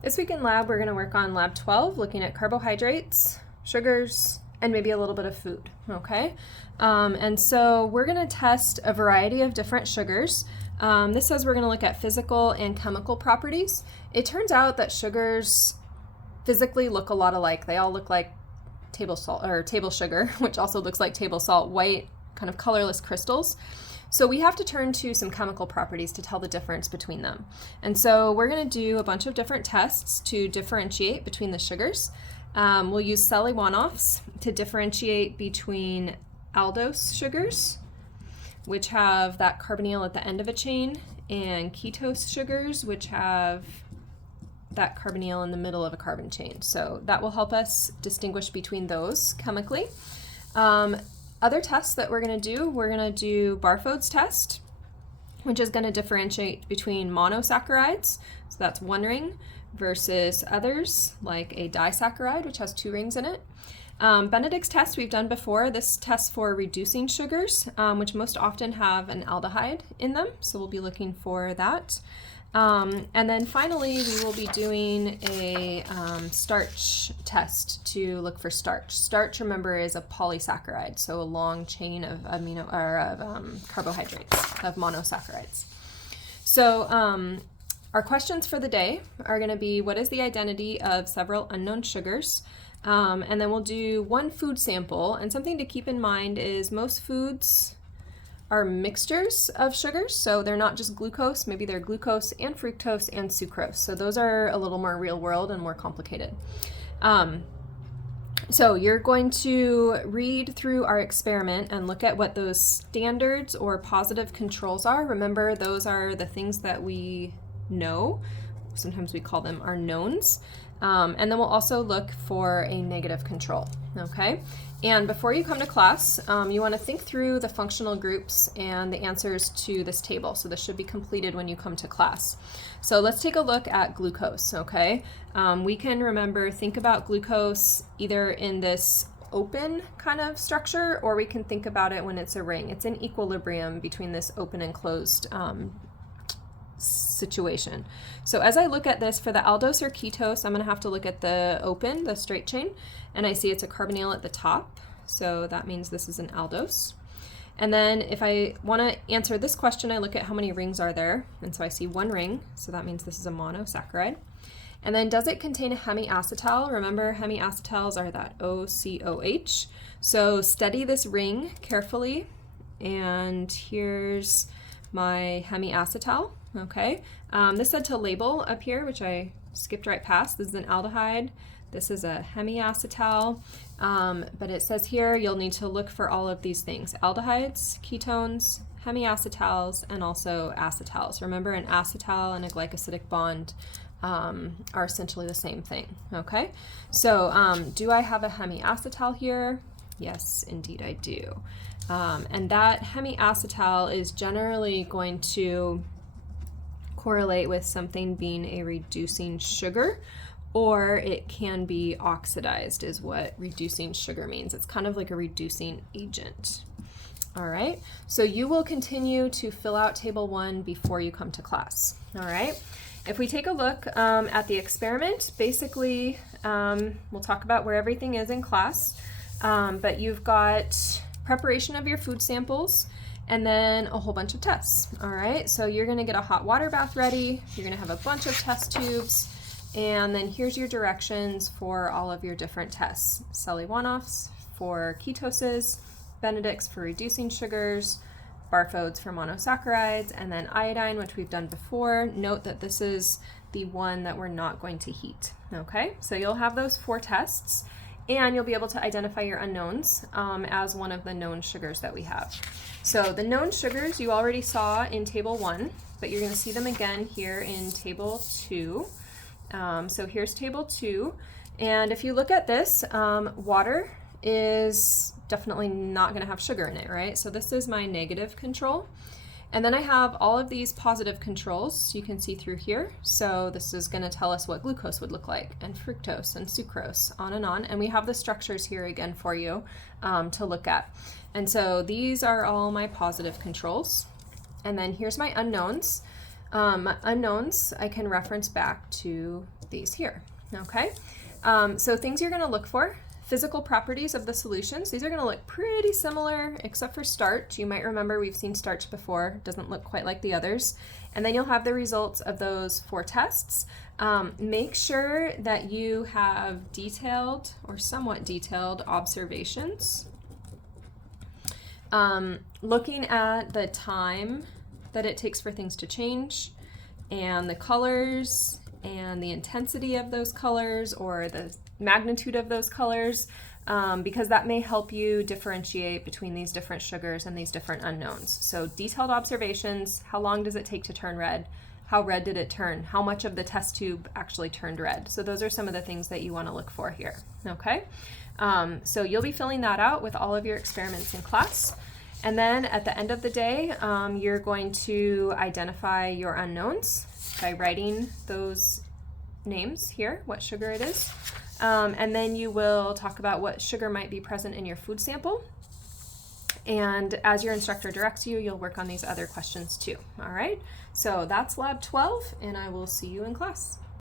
This week in lab, we're going to work on lab 12, looking at carbohydrates, sugars, and maybe a little bit of food, okay? And so we're going to test a variety of different sugars. This says we're going to look at physical and chemical properties. It turns out that sugars physically look a lot alike. They all look like table salt or table sugar, which also looks like table salt, white, kind of colorless crystals. So we have to turn to some chemical properties to tell the difference between them. And so we're going to do a bunch of different tests to differentiate between the sugars. We'll use Selye-Wanoffs to differentiate between aldose sugars, which have that carbonyl at the end of a chain, and ketose sugars, which have that carbonyl in the middle of a carbon chain. So that will help us distinguish between those chemically. Other tests that we're going to do Barfoed's test, which is going to differentiate between monosaccharides, so that's one ring, versus others like a disaccharide, which has two rings in it. Benedict's test we've done before. This tests for reducing sugars, which most often have an aldehyde in them, so we'll be looking for that. And then finally, we will be doing a starch test to look for starch. Starch, remember, is a polysaccharide, so a long chain of carbohydrates, of monosaccharides. So our questions for the day are going to be, what is the identity of several unknown sugars? And then we'll do one food sample. And something to keep in mind is most foods are mixtures of sugars, so they're not just glucose, maybe they're glucose and fructose and sucrose. So those are a little more real world and more complicated. So you're going to read through our experiment and look at what those standards or positive controls are. Remember, those are the things that we know. Sometimes we call them our knowns. And then we'll also look for a negative control, okay? And before you come to class, you want to think through the functional groups and the answers to this table. So this should be completed when you come to class. So let's take a look at glucose, okay? We can remember, think about glucose either in this open kind of structure, or we can think about it when it's a ring. It's in equilibrium between this open and closed situation. So as I look at this for the aldose or ketose, I'm going to have to look at the open, the straight chain, and I see it's a carbonyl at the top, so that means this is an aldose. And then if I want to answer this question, I look at how many rings are there, and so I see one ring, so that means this is a monosaccharide. And then does it contain a hemiacetal? Remember, hemiacetals are that OCOH. So study this ring carefully, and here's my hemiacetal. Okay, this said to label up here, which I skipped right past. This is an aldehyde. This is a hemiacetal, but it says here you'll need to look for all of these things: aldehydes, ketones, hemiacetals, and also acetals. Remember, an acetal and a glycosidic bond are essentially the same thing. Okay, so do I have a hemiacetal here? Yes, indeed I do. And that hemiacetal is generally going to correlate with something being a reducing sugar, or it can be oxidized is what reducing sugar means. It's kind of like a reducing agent. All right, so you will continue to fill out table 1 before you come to class. All right, if we take a look at the experiment, basically we'll talk about where everything is in class, but you've got preparation of your food samples, and then a whole bunch of tests. All right, so you're gonna get a hot water bath ready, you're gonna have a bunch of test tubes, and then here's your directions for all of your different tests. Selye-Wanoffs for ketoses, Benedict's for reducing sugars, Barfoed's for monosaccharides, and then iodine, which we've done before. Note that this is the one that we're not going to heat, okay? So you'll have those 4 tests, and you'll be able to identify your unknowns as one of the known sugars that we have. So the known sugars you already saw in table 1, but you're going to see them again here in table 2. So here's table 2, and if you look at this, water is definitely not going to have sugar in it, right? So this is my negative control. And then I have all of these positive controls you can see through here. So this is going to tell us what glucose would look like, and fructose and sucrose, on. And we have the structures here again for you to look at. And so these are all my positive controls. And then here's my unknowns. Unknowns I can reference back to these here, okay? So things you're gonna look for: physical properties of the solutions. These are gonna look pretty similar except for starch. You might remember we've seen starch before. It doesn't look quite like the others. And then you'll have the results of those 4 tests. Make sure that you have detailed or somewhat detailed observations. Looking at the time that it takes for things to change, and the colors and the intensity of those colors or the magnitude of those colors, because that may help you differentiate between these different sugars and these different unknowns. So detailed observations: how long does it take to turn red? How red did it turn? How much of the test tube actually turned red? So those are some of the things that you want to look for here, okay? So you'll be filling that out with all of your experiments in class. And then at the end of the day, you're going to identify your unknowns by writing those names here, what sugar it is. And then you will talk about what sugar might be present in your food sample. And as your instructor directs you, you'll work on these other questions too. All right, so that's Lab 12, and I will see you in class.